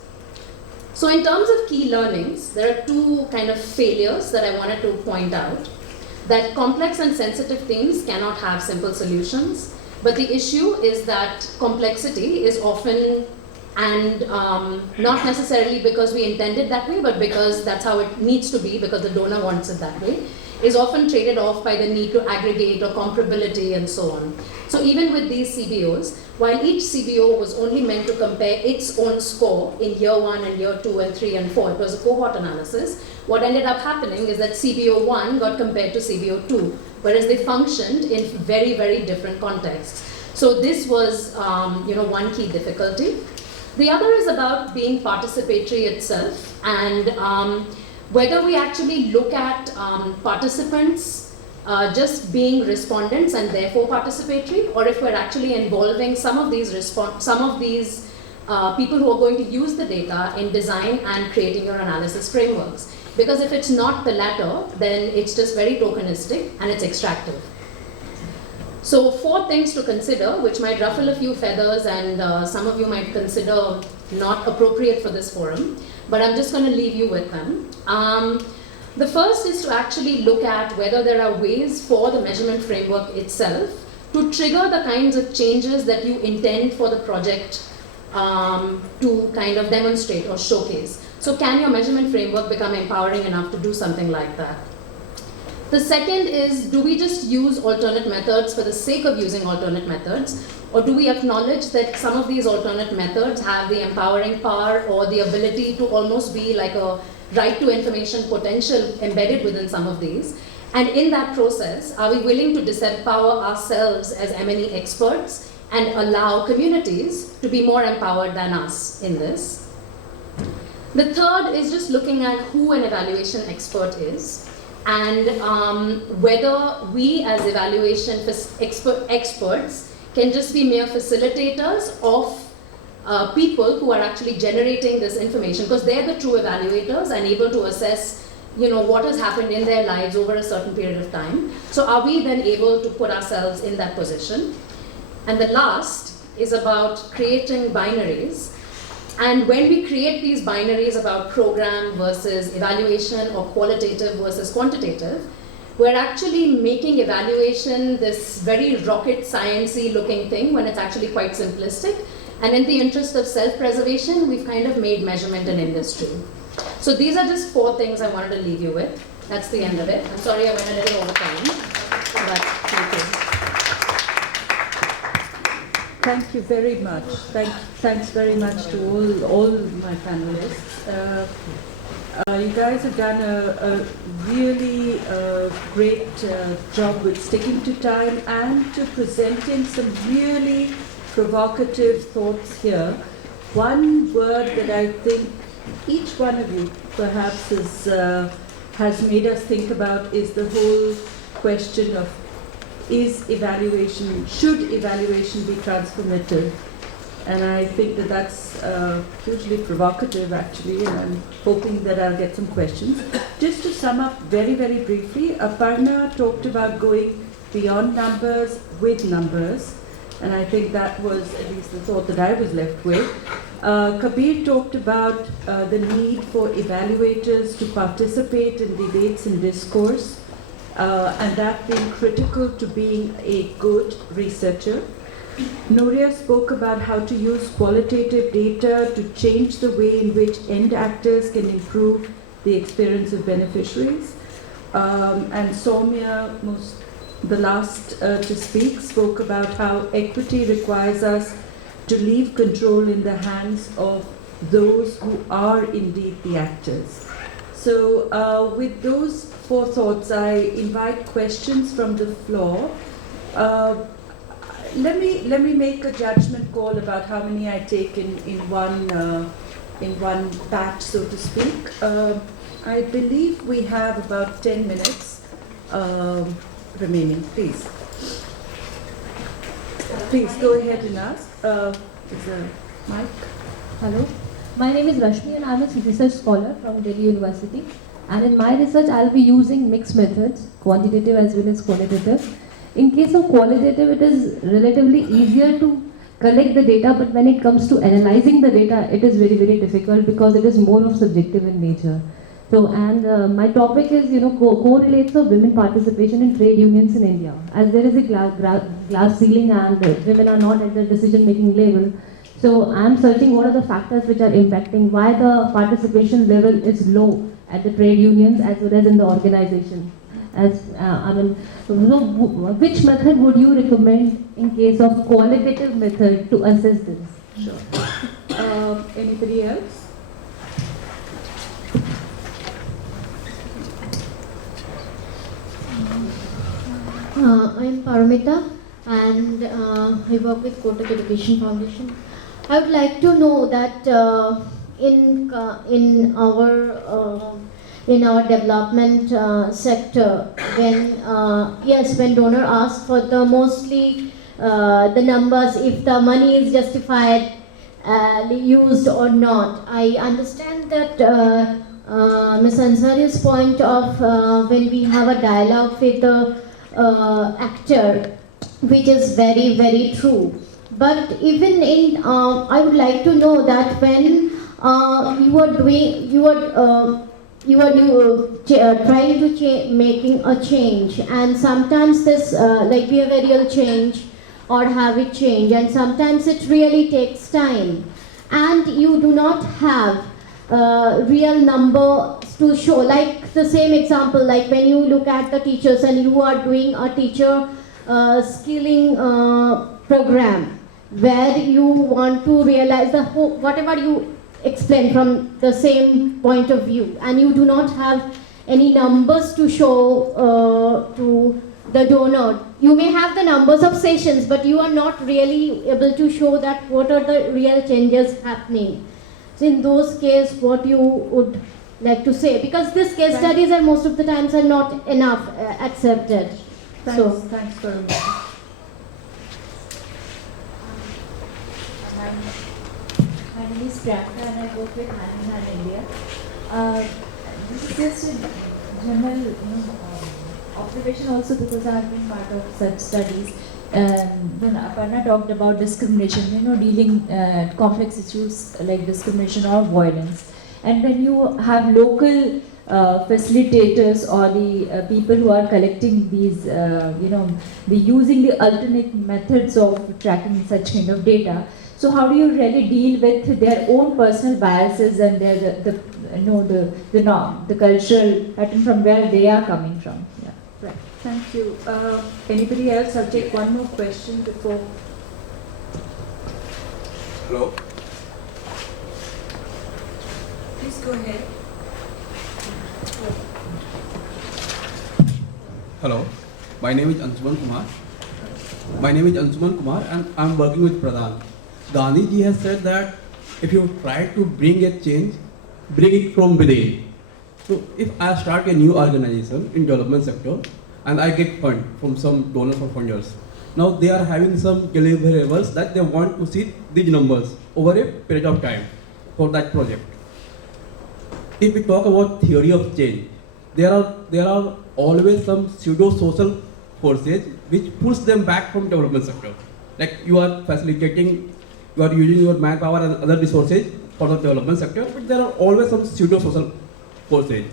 So in terms of key learnings, there are 2 kind of failures that I wanted to point out. That complex and sensitive things cannot have simple solutions, but the issue is that complexity is often and not necessarily because we intend it that way, but because that's how it needs to be, because the donor wants it that way, is often traded off by the need to aggregate or comparability and so on. So even with these CBOs, while each CBO was only meant to compare its own score in year 1 and year 2 and 3 and 4, it was a cohort analysis, what ended up happening is that CBO 1 got compared to CBO 2, whereas they functioned in very, very different contexts. So this was one key difficulty. The other is about being participatory itself, and whether we actually look at participants just being respondents and therefore participatory, or if we're actually involving some of these people who are going to use the data in design and creating your analysis frameworks. Because if it's not the latter, then it's just very tokenistic and it's extractive. So 4 things to consider, which might ruffle a few feathers and some of you might consider not appropriate for this forum, but I'm just going to leave you with them. The first is to actually look at whether there are ways for the measurement framework itself to trigger the kinds of changes that you intend for the project to kind of demonstrate or showcase. So can your measurement framework become empowering enough to do something like that? The second is, do we just use alternate methods for the sake of using alternate methods? Or do we acknowledge that some of these alternate methods have the empowering power or the ability to almost be like a right to information potential embedded within some of these? And in that process, are we willing to disempower ourselves as M&E experts and allow communities to be more empowered than us in this? The third is just looking at who an evaluation expert is, and whether we as evaluation experts can just be mere facilitators of people who are actually generating this information, because they're the true evaluators and able to assess what has happened in their lives over a certain period of time. So are we then able to put ourselves in that position? And the last is about creating binaries. And when we create these binaries about program versus evaluation or qualitative versus quantitative, we're actually making evaluation this very rocket science-y looking thing when it's actually quite simplistic. And in the interest of self-preservation, we've kind of made measurement an industry. So these are just 4 things I wanted to leave you with. That's the end of it. I'm sorry I went a little over time, but thank you. Thank you very much. Thanks very much to all my panelists. You guys have done a really great job with sticking to time and to presenting some really provocative thoughts here. One word that I think each one of you perhaps has made us think about is the whole question of should evaluation be transformative? And I think that that's hugely provocative actually, and I'm hoping that I'll get some questions. Just to sum up very, very briefly, Aparna talked about going beyond numbers with numbers, and I think that was at least the thought that I was left with. Kabir talked about the need for evaluators to participate in debates and discourse, and that being critical to being a good researcher. Nuria spoke about how to use qualitative data to change the way in which end actors can improve the experience of beneficiaries. And Samia, the last to speak, spoke about how equity requires us to leave control in the hands of those who are indeed the actors. So with those 4 thoughts, I invite questions from the floor. Let me make a judgment call about how many I take in one batch, so to speak. I believe we have about 10 minutes remaining. Please go ahead and ask. Is there a mic? Hello, my name is Rashmi and I'm a research scholar from Delhi University. And in my research, I'll be using mixed methods, quantitative as well as qualitative. In case of qualitative, it is relatively easier to collect the data, but when it comes to analyzing the data, it is very, very difficult because it is more of subjective in nature. So, and my topic is, correlates of women participation in trade unions in India. As there is a glass ceiling and women are not at the decision-making level, So I'm searching what are the factors which are impacting why the participation level is low at the trade unions as well as in the organization. Which method would you recommend in case of qualitative method to assess this? Sure. Anybody else? I'm Paramita and I work with Kotak Education Foundation. I would like to know that in our development sector, when donor asks for the mostly the numbers, if the money is justified used or not. I understand that Ms. Ansari's point of when we have a dialogue with the actor, which is very, very true. But even in, I would like to know that when you are trying to making a change, and sometimes this like behavioral change or habit change, and sometimes it really takes time, and you do not have real numbers to show. Like the same example, like when you look at the teachers and you are doing a teacher skilling program, where you want to realize the whole, whatever you explain from the same point of view, and you do not have any numbers to show to the donor. You may have the numbers of sessions, but you are not really able to show that what are the real changes happening. So in those cases, what you would like to say? Because these case studies are most of the times are not enough accepted. Thanks for My name is Priyanka and I work with Hand in Hand India. This is just a general observation also, because I have been part of such studies. When Aparna talked about discrimination, dealing complex issues like discrimination or violence. And when you have local facilitators or the people who are collecting these, using the alternate methods of tracking such kind of data. So how do you really deal with their own personal biases and the cultural pattern from where they are coming from? Yeah. Right. Thank you. Anybody else? I'll take one more question before. Hello. Please go ahead. Hello. My name is Anshuman Kumar and I'm working with Pradhan. Gandhi ji has said that if you try to bring a change, bring it from within. So if I start a new organization in development sector and I get fund from some donors or funders, now they are having some deliverables that they want to see these numbers over a period of time for that project. If we talk about theory of change, there are always some pseudo-social forces which push them back from development sector. Like you are facilitating, you are using your manpower and other resources for the development sector, but there are always some pseudo-social forces.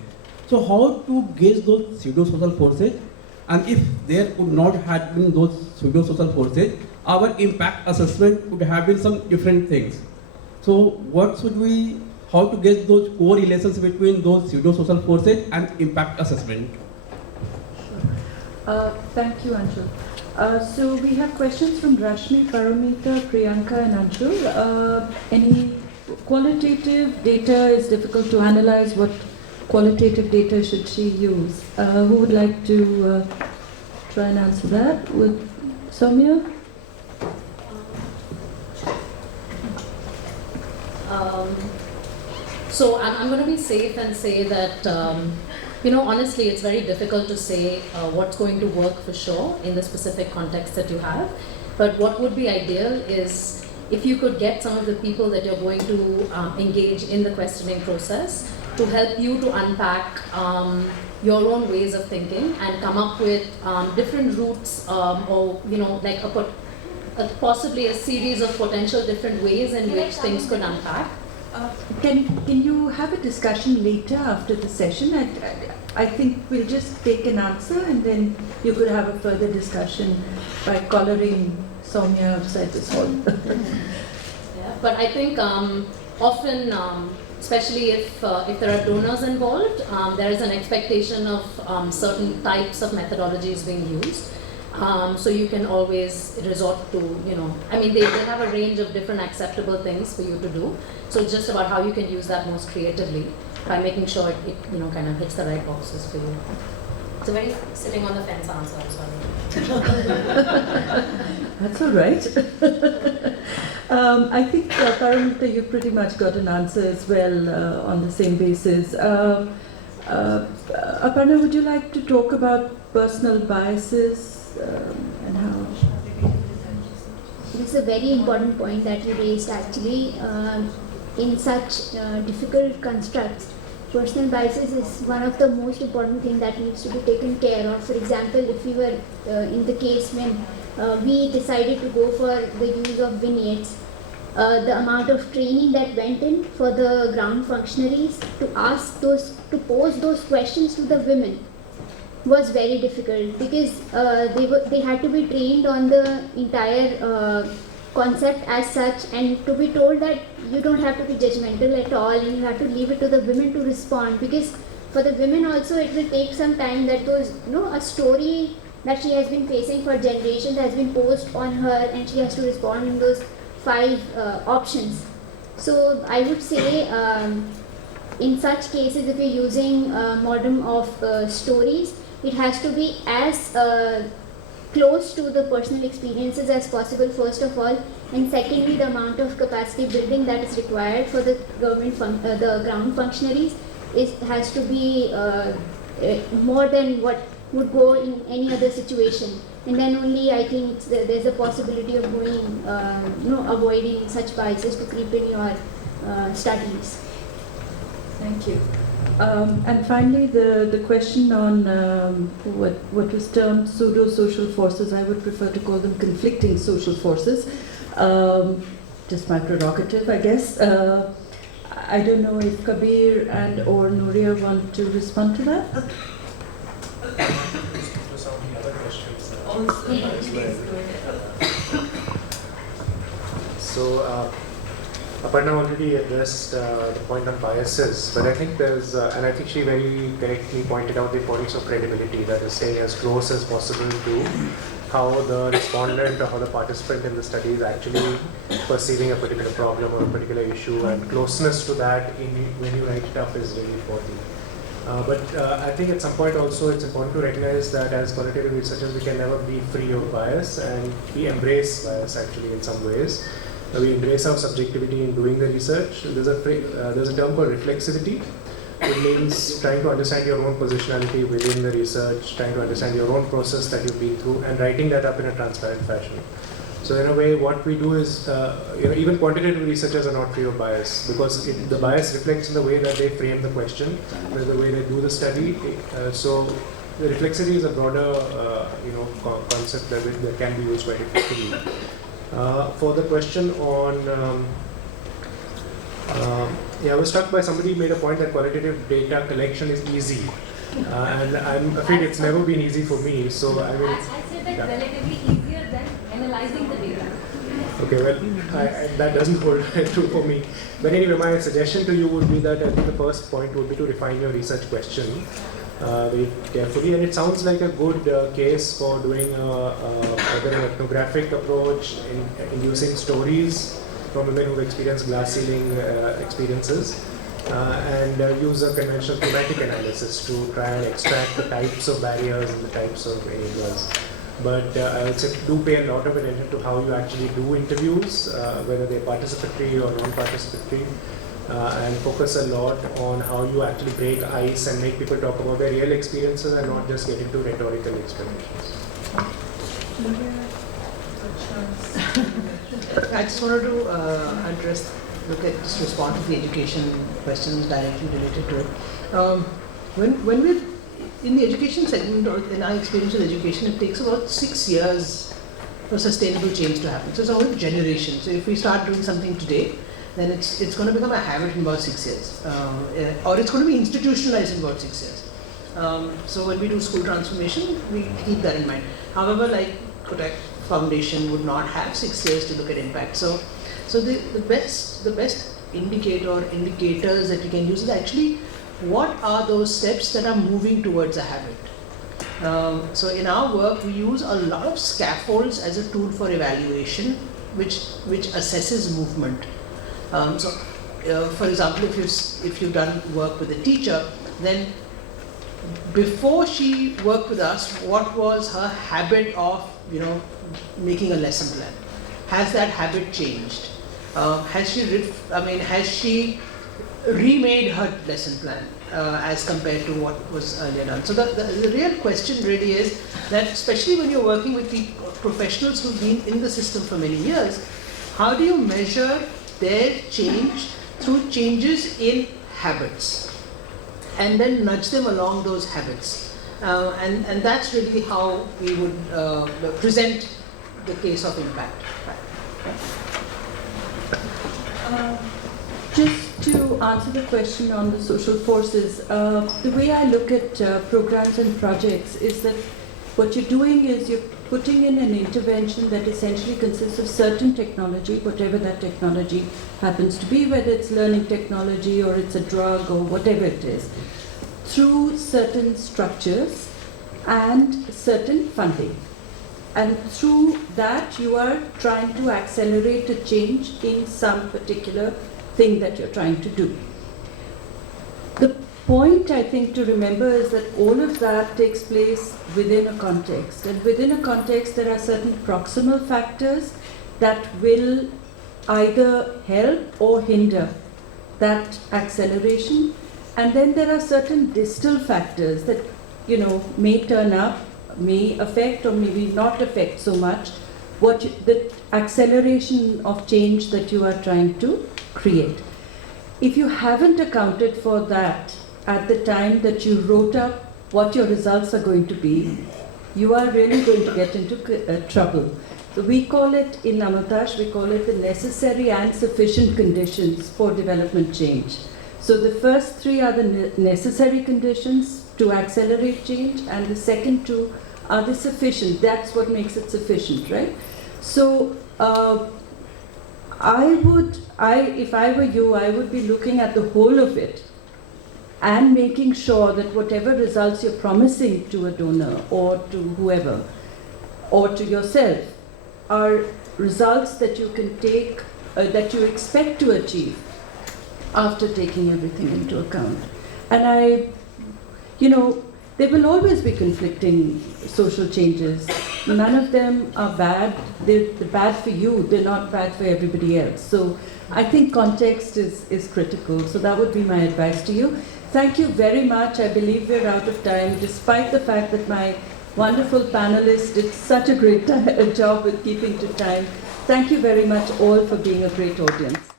So how to gauge those pseudo-social forces? And if there would not have been those pseudo-social forces, our impact assessment would have been some different things. So how to get those correlations between those pseudo-social forces and impact assessment? Thank you, Anshul. So we have questions from Rashmi, Paramita, Priyanka and Anshul. Any qualitative data is difficult to analyze. What qualitative data should she use? Who would like to try and answer that? With Samia? So I'm going to be safe and say that, honestly, it's very difficult to say what's going to work for sure in the specific context that you have. But what would be ideal is if you could get some of the people that you're going to engage in the questioning process to help you to unpack your own ways of thinking and come up with different routes or, like possibly a series of potential different ways in which things could unpack. Can you have a discussion later after the session? I think we'll just take an answer and then you could have a further discussion by collaring Samia outside this hall. But I think often, especially if there are donors involved, there is an expectation of certain types of methodologies being used. So you can always resort to, I mean, they have a range of different acceptable things for you to do. So it's just about how you can use that most creatively by making sure it kind of hits the right boxes for you. It's a very sitting on the fence answer, I'm sorry. That's all right. I think, Paramita, you pretty much got an answer as well on the same basis. Aparna, would you like to talk about personal biases and how? This is a very important point that you raised actually. In such difficult constructs, personal biases is one of the most important things that needs to be taken care of. For example, if we were in the case when we decided to go for the use of vignettes, the amount of training that went in for the ground functionaries to pose those questions to the women was very difficult, because they had to be trained on the entire concept as such, and to be told that you don't have to be judgmental at all and you have to leave it to the women to respond, because for the women also it will take some time that those, a story that she has been facing for generations has been posed on her and she has to respond in those 5 options. So I would say in such cases, if you're using modern of stories, it has to be as close to the personal experiences as possible, first of all, and secondly, the amount of capacity building that is required for the the ground functionaries has to be more than what would go in any other situation, and then only I think there's a possibility of going, avoiding such biases to creep in your studies. Thank you. And finally, the question on what was termed pseudo-social forces. I would prefer to call them conflicting social forces. Just my prerogative, I guess. I don't know if Kabir and or Nuria want to respond to that. So, Aparna already addressed the point on biases, but I think there's, and I think she very correctly pointed out the importance of credibility, that is staying as close as possible to how the respondent or how the participant in the study is actually perceiving a particular problem or a particular issue, and closeness to that when you write it up is really important. But I think at some point also it's important to recognize that as qualitative researchers we can never be free of bias, and we embrace bias actually in some ways. We embrace our subjectivity in doing the research. There's a term called reflexivity. It means trying to understand your own positionality within the research, trying to understand your own process that you've been through, and writing that up in a transparent fashion. So in a way, what we do is, even quantitative researchers are not free of bias, because the bias reflects in the way that they frame the question, the way they do the study. So the reflexivity is a broader, concept that can be used quite effectively. For the question on, I was struck by somebody made a point that qualitative data collection is easy, and I'm afraid it's never been easy for me. So I mean, I said that relatively easier than analyzing the data. Okay, well, that doesn't hold true for me. But anyway, my suggestion to you would be that I think the first point would be to refine your research question very carefully, and it sounds like a good case for doing either an ethnographic approach in using stories from women who've experienced glass ceiling experiences, and use a conventional thematic analysis to try and extract the types of barriers and the types of areas. But I would say do pay a lot of attention to how you actually do interviews, whether they're participatory or non-participatory, and focus a lot on how you actually break ice and make people talk about their real experiences and not just get into rhetorical explanations. I just wanted to just respond to the education questions directly related to it. When we're in the education segment, or in our experience with education, it takes about 6 years for sustainable change to happen. So it's a whole generation. So if we start doing something today, then it's going to become a habit in about 6 years, or it's going to be institutionalized in about 6 years. So when we do school transformation, we keep that in mind. However, like Kotak foundation would not have 6 years to look at impact. So the best indicator or indicators that you can use is actually what are those steps that are moving towards a habit. So in our work, we use a lot of scaffolds as a tool for evaluation, which assesses movement. For example, if you've done work with a teacher, then before she worked with us, what was her habit of making a lesson plan? Has that habit changed? Has she remade her lesson plan as compared to what was earlier done? So the real question really is that, especially when you're working with professionals who've been in the system for many years, how do you measure their change through changes in habits and then nudge them along those habits? And that's really how we would present the case of impact. Just to answer the question on the social forces, the way I look at programs and projects is that what you're doing is you're putting in an intervention that essentially consists of certain technology, whatever that technology happens to be, whether it's learning technology or it's a drug or whatever it is, through certain structures and certain funding. And through that, you are trying to accelerate a change in some particular thing that you're trying to do. The point, I think, to remember is that all of that takes place within a context. And within a context, there are certain proximal factors that will either help or hinder that acceleration. And then there are certain distal factors that, may turn up, may affect or maybe not affect so much the acceleration of change that you are trying to create. If you haven't accounted for that at the time that you wrote up what your results are going to be, you are really going to get into trouble. So we call it, in Amatash, we call it the necessary and sufficient conditions for development change. So the first three are the necessary conditions to accelerate change, and the second two are the sufficient. That's what makes it sufficient, right? So if I were you, I would be looking at the whole of it and making sure that whatever results you're promising to a donor or to whoever or to yourself are results that you can take, that you expect to achieve after taking everything into account. And there will always be conflicting social changes. None of them are bad. They're bad for you. They're not bad for everybody else. So I think context is critical. So that would be my advice to you. Thank you very much. I believe we're out of time, despite the fact that my wonderful panelists did such a great job with keeping to time. Thank you very much all for being a great audience.